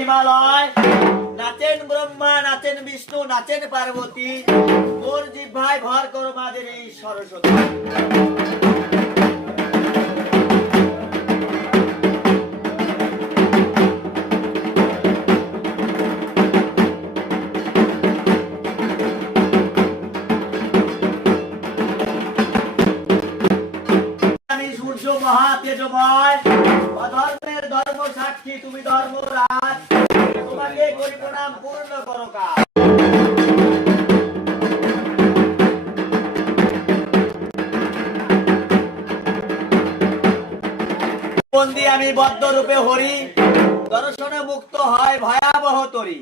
হিমালয়, নাচেন ব্রহ্মা, নাচেন বিষ্ণু, নাচেন পার্বতী, মোর জিহ্বায় ভর করো মা দেবী সরস্বতী। মহাতেজময়, অধর্মের ধর্ম সাক্ষী তুমি ধর্মরাজ, তোমাকে করি প্রণাম পূর্ণ করো কাজ। বন্দী আমি বদ্ধ রূপে হরি, দর্শনে মুক্ত হয় ভয়াবহ তরি,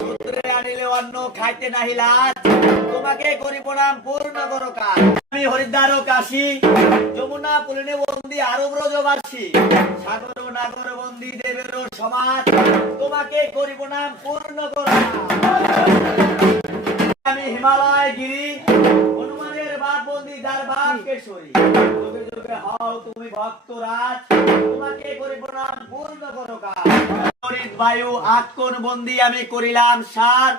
সূত্রে আনিলে অন্ন খাইতে নাহি লাজ, তোমাকে করি প্রণাম পূর্ণ করো কাজ। আমি হরিদ্বার ও কাশী, যমুনা পুলিনে বন্দী আরব ব্রজবাসী, সাগর ও নাগর বন্দী দেবের সমাজ, তোমাকে করি প্রণাম পূর্ণ করো কাজ। আমি হিমালয় গিরি, হনুমানের বাপ বন্দী যার বাপ কেশরী, যুগে যুগে হও তুমি ভক্তরাজ, তোমাকে করি প্রণাম পূর্ণ করো কাজ। বায়ু আটকোণ বন্দী আমি করিলাম সার,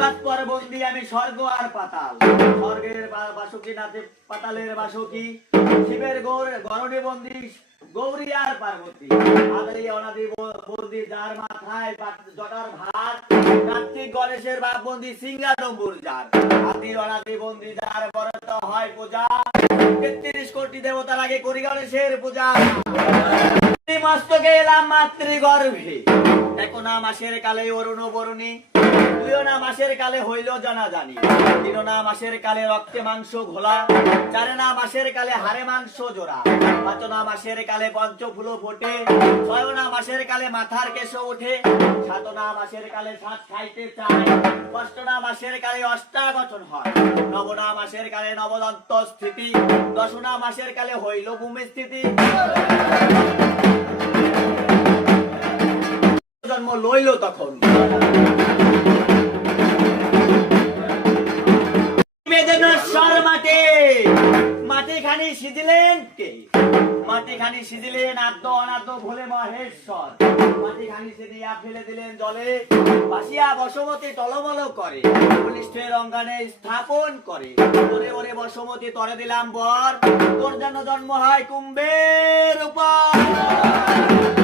তৎপর বন্দী আমি স্বর্গ আর পাতাল, স্বর্গের বাসুকি নাচে পাতালের বাসুকি, শিবের গরণে বন্দী গৌরী আর পার্বতী, আদি অনাদি বন্দী যার মাথায় জটার ভার, কার্তিক গণেশের বাপ বন্দী সিংহাডম্বুর যার, আদি অনাদি বন্দী যার বরত হয় পূজা, ৩৩ কোটি দেবতা লাগে করি গণেশের পূজা। মস্তকে এলাম মাতৃগর্ভে, দেখো না মাসের কালে অরুণ বরুণী, দুইও না মাসের কালে হইল জানা জানি, তিন না মাসের কালে রক্তে মাংস ঘোলা, চারে না মাসের কালে হাড়ে মাংস জোড়া, পাঁচ না মাসের কালে পঞ্চফুল ফোটে, ছয় না মাসের কালে মাথার কেশ ওঠে, সাত না মাসের কালে সাত খাইতে চায়, অষ্ট না মাসের কালে অষ্টা গঠন হয়, নব না মাসের কালে নবদন্ত স্থিতি, দশ না মাসের কালে হইল ভূমি স্থিতি। জন্ম লইল তখন মাটি, মাটি খানি সিজিলেন কে, মাটি খানি সিজিলেন আদ্য অনাদ্য ভোলে মহেশ্বর, মাটি খানি সিজিয়া ফেলে দিলেন জলে, বাসিয়া বসমতি টলমল করে, বলিষ্ঠের অঙ্গনে স্থাপন করে, ওরে ওরে বসমতি তরে দিলাম বর, তোর যেন জন্ম হয় কুম্ভের উপর।